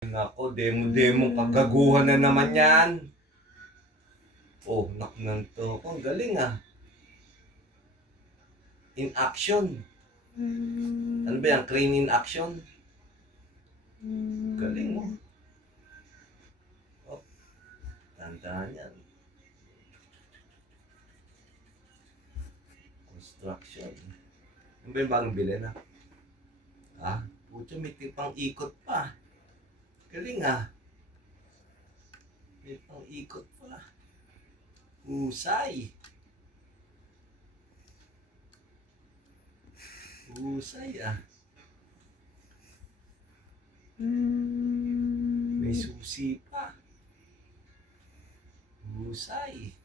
Nako, demo-demo kagaguhan na naman yan. Oh, nak ng to. Ang galing ah. In action. Ano ba yan? Crane in action? Galing mo. Oh, tandaan yan. Construction. Ano ba yung bagong bilhin na? Ah, puto, may tipang ikot pa. Galing ah. May pang ikot pa. Husay. Husay ah. May susi pa. Husay.